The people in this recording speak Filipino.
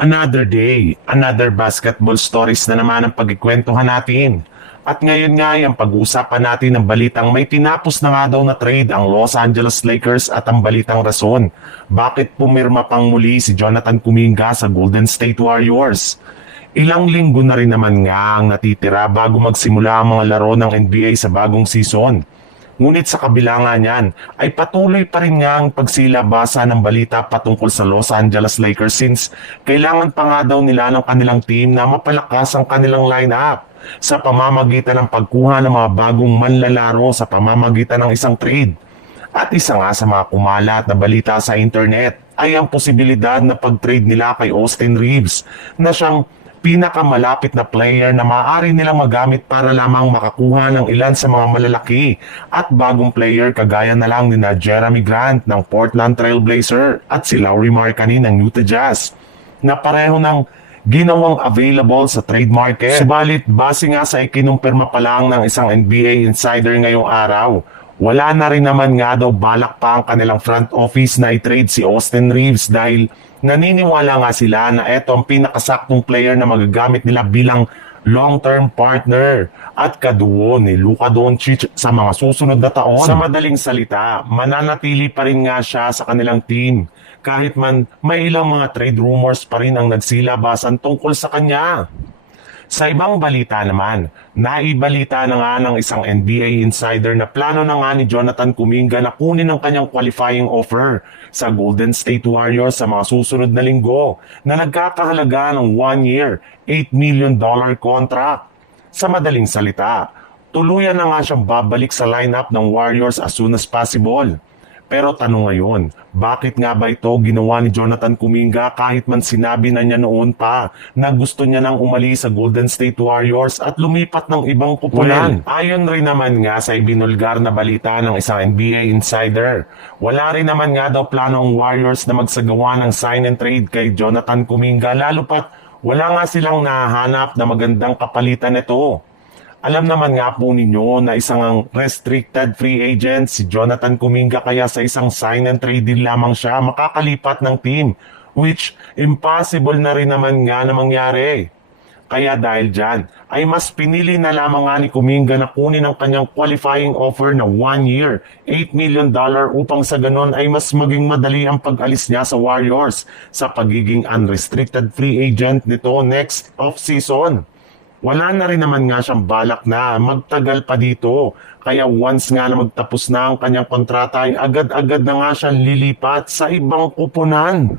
Another day, another basketball stories na naman ang pagkikwentuhan natin. At ngayon nga ang pag-uusapan natin ng balitang may tinapos na nga daw na trade ang Los Angeles Lakers at ang balitang rason. Bakit pumirma pang muli si Jonathan Kuminga sa Golden State Warriors? Ilang linggo na rin naman nga ang natitira bago magsimula ang mga laro ng NBA sa bagong season. Ngunit sa kabila nga niyan, ay patuloy pa rin nga ang pagsilabasa ng balita patungkol sa Los Angeles Lakers since kailangan pa nga daw nila ng kanilang team na mapalakas ang kanilang lineup sa pamamagitan ng pagkuha ng mga bagong manlalaro sa pamamagitan ng isang trade. At isa nga sa mga kumalat na balita sa internet ay ang posibilidad na pag-trade nila kay Austin Reeves na siyang pinakamalapit na player na maaari nilang magamit para lamang makakuha ng ilan sa mga malalaki at bagong player kagaya na lang ni Jeremy Grant ng Portland Trail Blazer at si Lauri Markkanen ng Utah Jazz na pareho ng ginawang available sa trade market. Subalit base nga sa ikinumpirma pa lang ng isang NBA insider ngayong araw, wala na rin naman nga daw balak pa ang kanilang front office na i-trade si Austin Reeves dahil naniniwala nga sila na ito ang pinakasaktong player na magagamit nila bilang long-term partner at kaduo ni Luka Doncic sa mga susunod na taon. Sa madaling salita, mananatili pa rin nga siya sa kanilang team kahit man may ilang mga trade rumors pa rin ang nagsilabasan tungkol sa kanya. Sa ibang balita naman, naibalita na nga ng isang NBA insider na plano na nga ni Jonathan Kuminga na kunin ang kanyang qualifying offer sa Golden State Warriors sa mga susunod na linggo na nagkakahalaga ng 1 year, $8 million contract. Sa madaling salita, tuluyan na nga siyang babalik sa lineup ng Warriors as soon as possible. Pero tanong ngayon, bakit nga ba ito ginawa ni Jonathan Kuminga kahit man sinabi na niya noon pa na gusto niya nang umalis sa Golden State Warriors at lumipat ng ibang pupunan? Ayon rin naman nga sa ibinulgar na balita ng isang NBA insider, wala rin naman nga daw plano ang Warriors na magsagawa ng sign and trade kay Jonathan Kuminga lalo pat wala nga silang nahanap na magandang kapalitan nito. Alam naman nga po ninyo na isang restricted free agent si Jonathan Kuminga kaya sa isang sign and trade deal lamang siya makakalipat ng team which impossible na rin naman nga na mangyari. Kaya dahil dyan ay mas pinili na lamang nga ni Kuminga na kunin ang kanyang qualifying offer na 1 year, $8 million upang sa ganon ay mas maging madali ang pag-alis niya sa Warriors sa pagiging unrestricted free agent nito next off-season. Wala na rin naman nga siyang balak na magtagal pa dito. Kaya once nga na magtapos na ang kanyang kontrata ay agad-agad na nga siyang lilipat sa ibang kupunan.